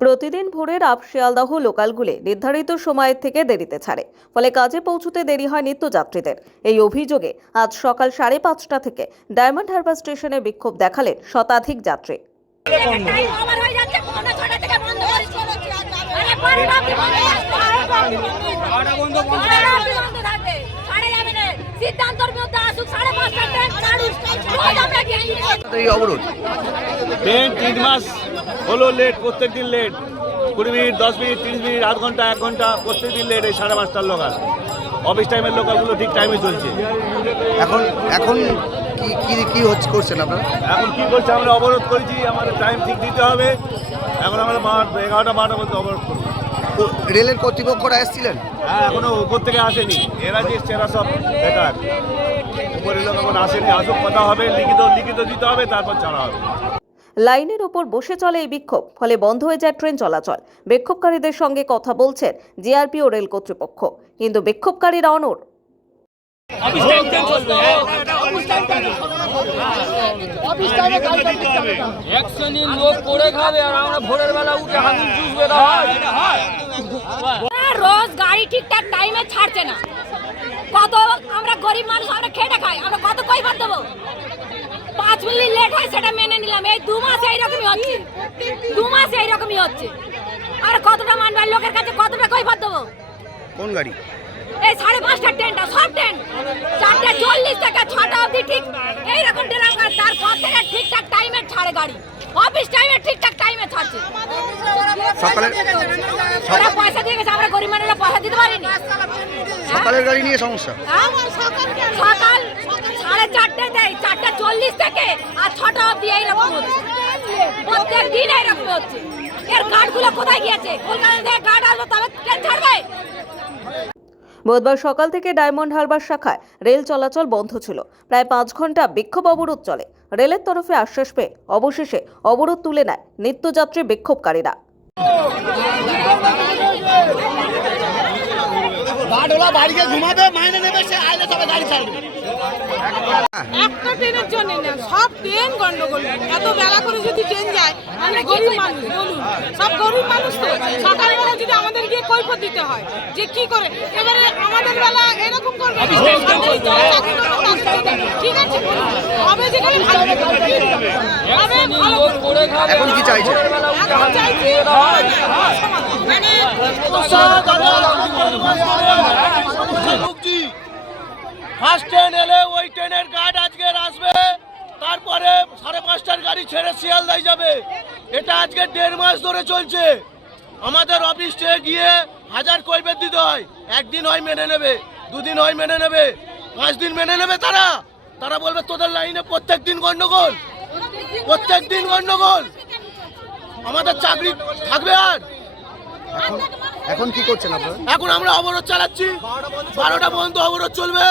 প্রতিদিন ভোরের আপ শিয়ালদাহ লোকালগুলি নির্ধারিত সময়ের থেকে দেরিতে ছাড়ে ফলে কাজে পৌঁছতে দেরি হয় নিত্যযাত্রীদের। এই অভিযোগে আজ সকাল সাড়ে পাঁচটা থেকে ডায়মন্ড হারবার স্টেশনে বিক্ষোভ দেখালেন শতাধিক যাত্রী। এই অবরোধ। ট্রেন তিন মাস হলো লেট প্রত্যেক দিন লেট কুড়ি মিনিট দশ মিনিট তিরিশ মিনিট আধ ঘণ্টা এক ঘণ্টা প্রত্যেক দিন লেট এই সাড়ে পাঁচটার লোকাল অফিস টাইমের লোকালগুলো ঠিক টাইমে চলছে। এখন এখন কি কি কি হচ্ছে করছেন আপনারা? এখন কি করছে আমরা অবরোধ করেছি আমাদের টাইম ঠিক দিতে হবে। এখন আমরা এগারোটা বারোটা পর্যন্ত অবরোধ করব। রেলের কর্তৃপক্ষরা এসেছিলেন? হ্যাঁ এখনও উপর থেকে আসেনি। এরা যে এরা সব বেকার। উপরের লোক এখন আসেনি। আসুক কথা হবে লিখিত লিখিত দিতে হবে তারপর ছাড়া হবে। লাইনের ওপর বসে চলে এই বিক্ষোভ ফলে বন্ধ হয়ে যায় ট্রেন চলাচল। বিক্ষোভকারীদের সঙ্গে কথা বলছেন জিআরপি ও রেল কর্তৃপক্ষ। কিন্তু বিক্ষোভকারীরা অনড়। লোক করে খাবে আর আমরা ভোরের বেলা উঠে হামিল চুষবে রোজ গাড়ি ঠিকঠাক টাইমে ছাড়ছে না। কত আমরা গরিব মানুষ আমরা খেটে খাই আমরা কত দেবো? পাঁচ মিনিট লেট হয় সেটা মেনে নিলাম। এই দু মাসে এইরকমই হচ্ছে। দু মাসে এইরকমই হচ্ছে। আর কতটা মানবার লোকের কাছে কতটা কইবার দেবো? কোন গাড়ি? এই সাড়ে পাঁচটা ট্রেনটা সব ট্রেন চারটে চল্লিশ থেকে ছটা অবধি ঠিক এইরকম ট্রেন আর তারপর থেকে ঠিকঠাক টাইমে ছাড়ে গাড়ি। অফিস টাইমে ঠিকঠাক টাইমে ছাড়ছে। ওরা পয়সা দিয়ে গেছে আমরা গরিব মানুষরা পয়সা দিতে পারিনি। সকালের গাড়ি নিয়ে সমস্যা? হ্যাঁ? সকাল সাড়ে চারটে দেয় চারটে চল্লিশ থেকে আর ছটা অবধি এইরকম হচ্ছে। প্রত্যেক দিন এইরকম হচ্ছে। এর গার্ডগুলো কোথায় গিয়েছে? কলকাতা থেকে গার্ড আসবে তবে ট্রেন ছাড়বে? বুধবার সকাল থেকে ডায়মন্ড হারবার শাখায় রেল চলাচল বন্ধ ছিল। প্রায় পাঁচ ঘণ্টা বিক্ষোভ অবরোধ চলে। রেলের তরফে আশ্বাস পেয়ে অবশেষে অবরোধ তুলে নেয় নিত্যযাত্রী বিক্ষোভকারীরা। একটা ট্রেনের জন্য না সব ট্রেন গন্ডগোল। এত বেলা করে যদি ট্রেন যায় আমরা গরিব মানুষ বলুন সব গরিব মানুষ তো। সকালবেলা যদি আমাদের গিয়ে কৈফত দিতে হয় যে কি করে? এবারে আমাদের বেলা এরকম করবে করবে তাদের জন্য। ঠিক আছে হবে যেখানে ভালো হবে। ভালো করে খাবে এখন কি চাইছেন এখন চাইছি? মানে ফার্স্ট ট্রেন এলে ওই ট্রেনের গার্ড আজকে আসবে তারপরে সাড়ে পাঁচটার গাড়ি ছেড়ে শিয়ালদায় যাবে। এটা আজকে দেড় মাস ধরে চলছে। আমাদের অফিস গিয়ে হাজার কৈবেদ দিতে হয়। একদিন হয় মেনে নেবে দুদিন হয় মেনে নেবে পাঁচ দিন মেনে নেবে তারা। তারা বলবে তোদের লাইনে প্রত্যেক দিন গন্ডগোল প্রত্যেক দিন গন্ডগোল আমাদের চাকরি থাকবে আর। এখন কি করছেন আপনারা? এখন আমরা অবরোধ চালাচ্ছি। বারোটা পর্যন্ত অবরোধ চলবে।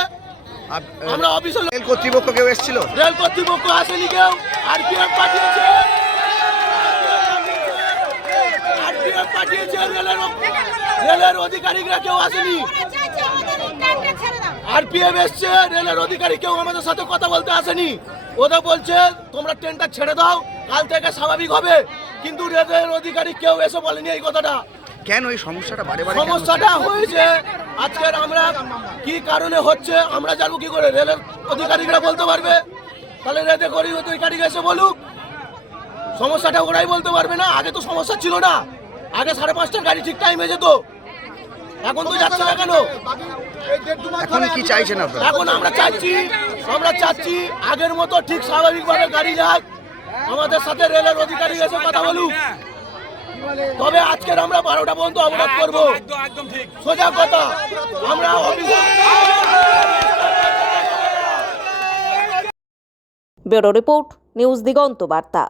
আমরা অফিসে রেল কর্তৃপক্ষ কেউ এসেছিল? রেল কর্তৃপক্ষ আসেনি কেউ। আরপিএফ পাঠিয়েছে। আরপিএফ পাঠিয়েছে রেলের রেলের অধিকারীরা কেউ আসেনি। আরপিএফ এসছে রেলের অধিকারী কেউ আমাদের সাথে কথা বলতে আসেনি। ওদের বলছে তোমরা ট্রেনটা ছেড়ে দাও কাল থেকে স্বাভাবিক হবে। কিন্তু রেলের অধিকারী কেউ এসে বলেনি এই কথাটা। কেন এই সমস্যাটা বারে বারে সমস্যাটা হয়েছে আজকের আমরা কি কারণে হচ্ছে আমরা জানব কি করে? রেলের অধিকারীরা বলতে পারবে? তাহলে রেলে করি অধিকারী এসে বলুক। সমস্যাটা ওরাই বলতে পারবে না। আগে তো সমস্যা ছিল না। আগে সাড়ে পাঁচটার গাড়ি ঠিক টাইমে যেত। এখন তো যাচ্ছে না কেন? এখন কি চাইছেন আপনারা? এখন আমরা চাচ্ছি আমরা চাচ্ছি আগের মতো ঠিক স্বাভাবিকভাবে গাড়ি যাক। আমাদের সাথে রেলের অধিকারী এসে কথা বলুক। তবে আজকের আমরা বারোটা পর্যন্ত অবরোধ করব। সোজা কথা আমরা ব্যুরো রিপোর্ট নিউজ দিগন্ত বার্তা।